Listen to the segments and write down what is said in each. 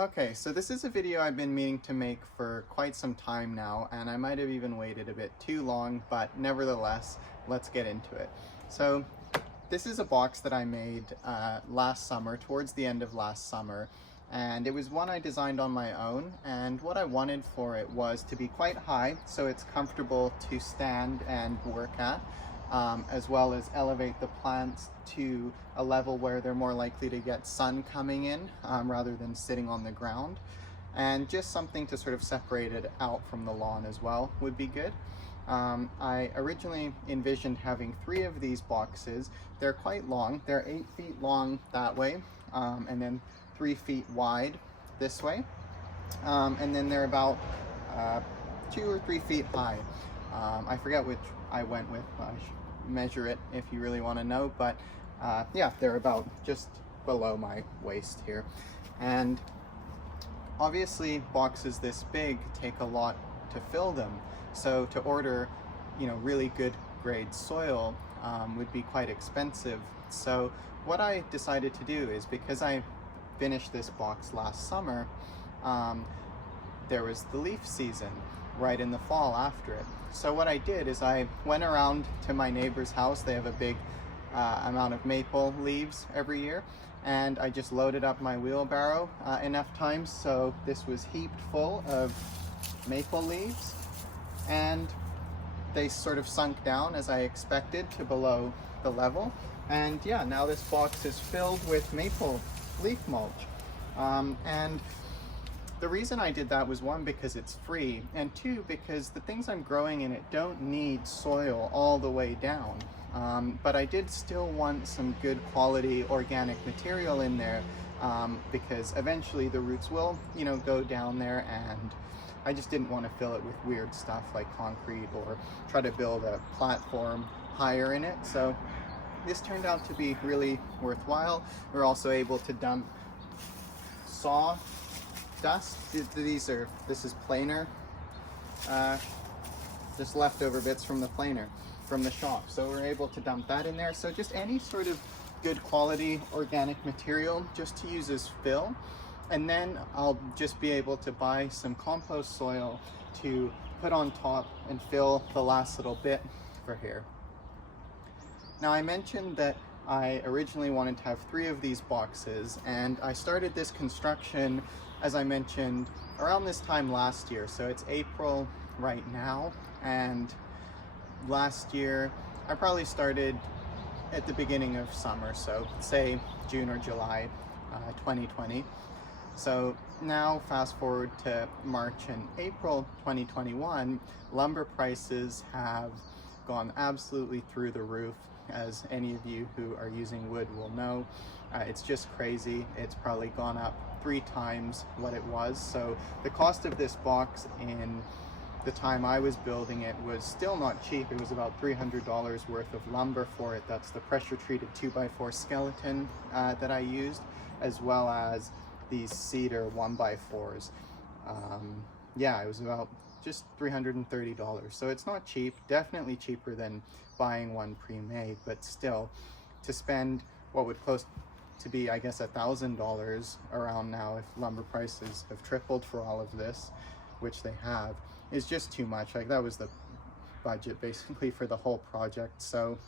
Okay, so this is a video I've been meaning to make for quite some time now, and I might have even waited a bit too long, but nevertheless, let's get into it. So this is a box that I made last summer, towards the end of last summer, and it was one I designed on my own, and what I wanted for it was to be quite high, so it's comfortable to stand and work at, as well as elevate the plants to a level where they're more likely to get sun coming in rather than sitting on the ground. And just something to sort of separate it out from the lawn as well would be good. I originally envisioned having 3 of these boxes. They're quite long. They're 8 feet long that way, and then 3 feet wide this way. And then they're about 2 or 3 feet high. I forget which I went with. I should measure it if you really want to know, but yeah, they're about just below my waist here. And obviously boxes this big take a lot to fill them, so to order really good grade soil would be quite expensive. So what I decided to do is, because I finished this box last summer, there was the leaf season right in the fall after it. So what I did is I went around to my neighbor's house. They have a big amount of maple leaves every year, and I just loaded up my wheelbarrow enough times so this was heaped full of maple leaves, and they sort of sunk down as I expected to below the level. And yeah, now this box is filled with maple leaf mulch. And the reason I did that was, 1, because it's free, and 2, because the things I'm growing in it don't need soil all the way down. But I did still want some good quality organic material in there, because eventually the roots will, go down there, and I just didn't want to fill it with weird stuff like concrete or try to build a platform higher in it. So this turned out to be really worthwhile. We're also able to dump saw dust. This is planer, just leftover bits from the planer from the shop, so we're able to dump that in there. So just any sort of good quality organic material just to use as fill, and then I'll just be able to buy some compost soil to put on top and fill the last little bit for here. Now, I mentioned that I originally wanted to have 3 of these boxes, and I started this construction, as I mentioned, around this time last year. So it's April right now, and last year I probably started at the beginning of summer, so say June or July 2020. So now fast forward to March and April 2021, lumber prices have gone absolutely through the roof. As any of you who are using wood will know, it's just crazy. It's probably gone up 3 times what it was. So the cost of this box in the time I was building it was still not cheap. It was about $300 worth of lumber for it. That's the pressure treated 2x4 skeleton that I used, as well as these cedar 1x4s. Yeah, it was about just $330. So it's not cheap, definitely cheaper than buying one pre-made, but still, to spend what would close to be, I guess, $1,000 around now, if lumber prices have tripled for all of this, which they have, is just too much. Like, that was the budget basically for the whole project. So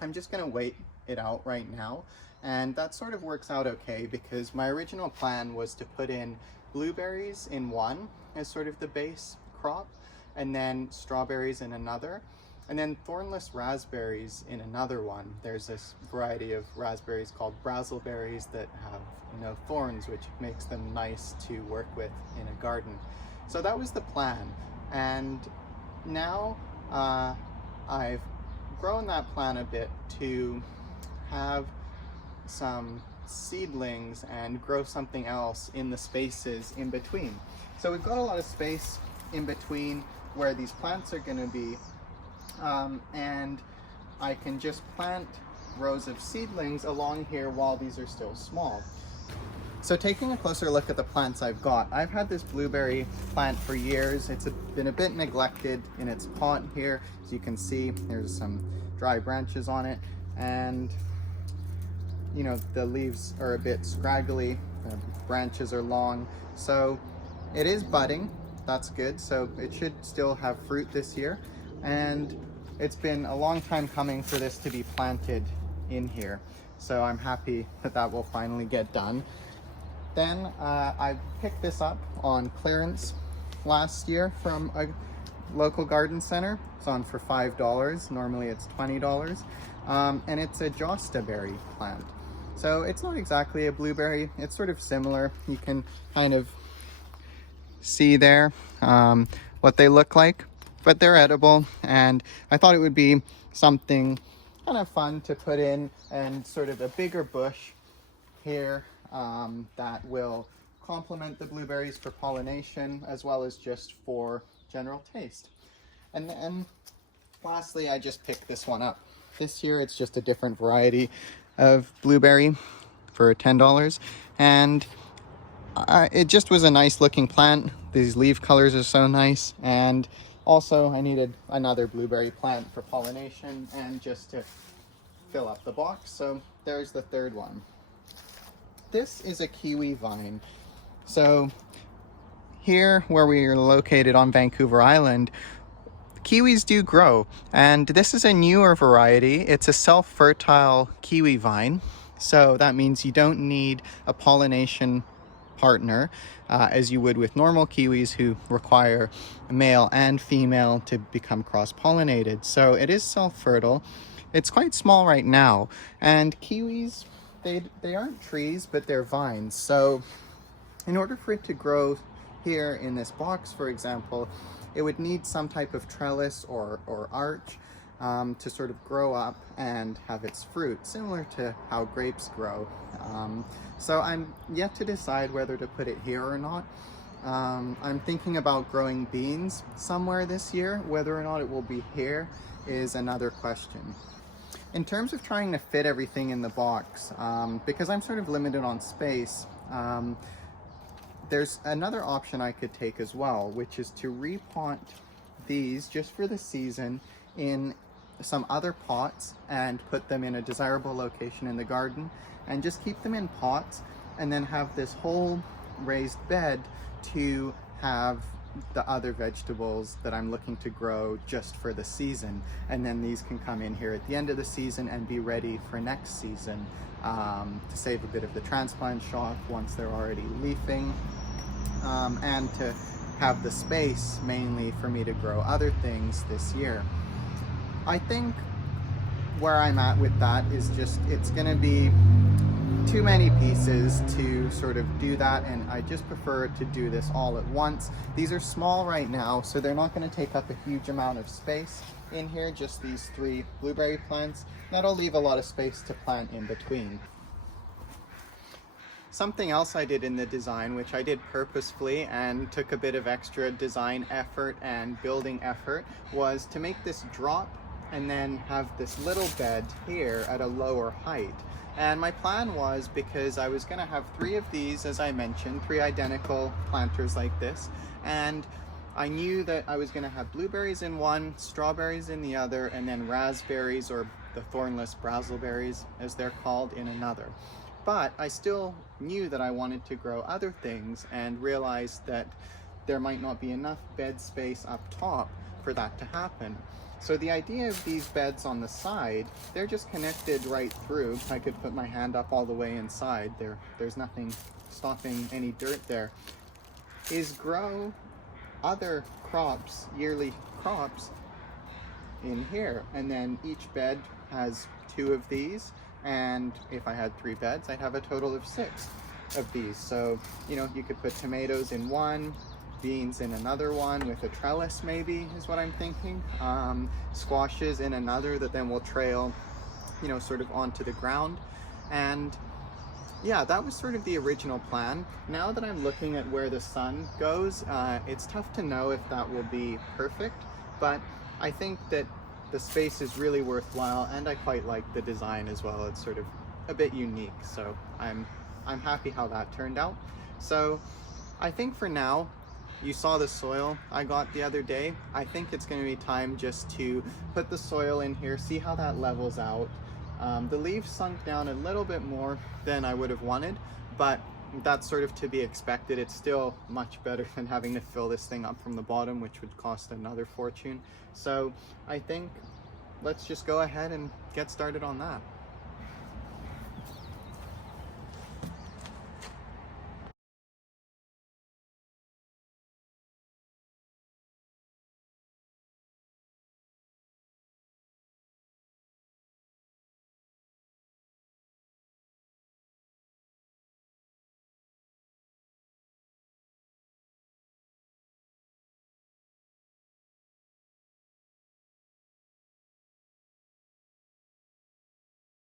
I'm just gonna wait it out right now, and that sort of works out okay, because my original plan was to put in blueberries in one as sort of the base crop, and then strawberries in another, and then thornless raspberries in another one. There's this variety of raspberries called brazzleberries that have thorns, which makes them nice to work with in a garden. So that was the plan, and now I've grown that plan a bit to have some seedlings and grow something else in the spaces in between. So we've got a lot of space in between where these plants are going to be, and I can just plant rows of seedlings along here while these are still small. So taking a closer look at the plants I've got, I've had this blueberry plant for years. It's been a bit neglected in its pot here. As you can see, there's some dry branches on it, and you know, the leaves are a bit scraggly, the branches are long. So it is budding, that's good. So it should still have fruit this year. And it's been a long time coming for this to be planted in here. So I'm happy that that will finally get done. Then I picked this up on clearance last year from a local garden center. It's on for $5. Normally it's $20. And it's a Josta berry plant. So it's not exactly a blueberry. It's sort of similar. You can kind of see there what they look like, but they're edible. And I thought it would be something kind of fun to put in, and sort of a bigger bush here that will complement the blueberries for pollination as well as just for general taste. And then lastly, I just picked this one up. This year it's just a different variety of blueberry for $10, and it just was a nice looking plant. These leaf colors are so nice, and also I needed another blueberry plant for pollination and just to fill up the box. So there's the third one. This is a kiwi vine. So here where we are located on Vancouver Island, kiwis do grow, and this is a newer variety. It's a self-fertile kiwi vine. So that means you don't need a pollination partner as you would with normal kiwis, who require male and female to become cross-pollinated. So it is self-fertile. It's quite small right now, and kiwis, they aren't trees, but they're vines. So in order for it to grow here in this box, for example, it would need some type of trellis or arch to sort of grow up and have its fruit, similar to how grapes grow. So I'm yet to decide whether to put it here or not. I'm thinking about growing beans somewhere this year. Whether or not it will be here is another question. In terms of trying to fit everything in the box, because I'm sort of limited on space, there's another option I could take as well, which is to repot these just for the season in some other pots and put them in a desirable location in the garden, and just keep them in pots, and then have this whole raised bed to have the other vegetables that I'm looking to grow just for the season. And then these can come in here at the end of the season and be ready for next season, to save a bit of the transplant shock once they're already leafing, and to have the space mainly for me to grow other things this year. I think where I'm at with that is just, it's gonna be too many pieces to sort of do that, and I just prefer to do this all at once. These are small right now, so they're not going to take up a huge amount of space in here, just these 3 blueberry plants. That'll leave a lot of space to plant in between. Something else I did in the design, which I did purposefully and took a bit of extra design effort and building effort, was to make this drop and then have this little bed here at a lower height. And my plan was, because I was going to have 3 of these, as I mentioned, 3 identical planters like this, and I knew that I was going to have blueberries in one, strawberries in the other, and then raspberries, or the thornless brazzleberries as they're called, in another. But I still knew that I wanted to grow other things, and realized that there might not be enough bed space up top for that to happen. So the idea of these beds on the side, they're just connected right through. I could put my hand up all the way inside. There's nothing stopping any dirt there. Is grow other crops, yearly crops, in here. And then each bed has 2 of these. And if I had 3 beds, I'd have a total of 6 of these. So, you know, you could put tomatoes in one, beans in another one with a trellis, maybe, is what I'm thinking. Squashes in another that then will trail, you know, sort of onto the ground. And yeah, that was sort of the original plan. Now that I'm looking at where the sun goes, it's tough to know if that will be perfect, but I think that the space is really worthwhile, and I quite like the design as well. It's sort of a bit unique, so I'm happy how that turned out. So I think for now, you saw the soil I got the other day. I think it's going to be time just to put the soil in here, see how that levels out, The leaves sunk down a little bit more than I would have wanted, but that's sort of to be expected. It's still much better than having to fill this thing up from the bottom, which would cost another fortune. So I think let's just go ahead and get started on that.